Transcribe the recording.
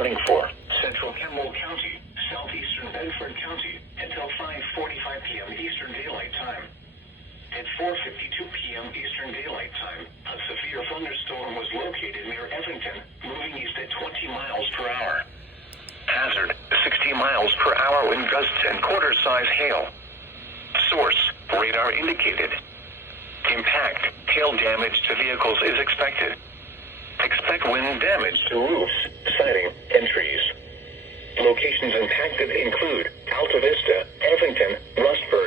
warning for central Kemble County, southeastern Bedford County, until 5:45 p.m. Eastern Daylight Time. At 4:52 p.m. Eastern Daylight Time, a severe thunderstorm was located near Evington, moving east at 20 miles per hour. Hazard, 60 miles per hour wind gusts and quarter-size hail. Source, radar indicated. Impact, hail damage to vehicles is expected. Expect wind damage to roofs, siding, and trees. Locations impacted include Alta Vista, Evington, Rustburg,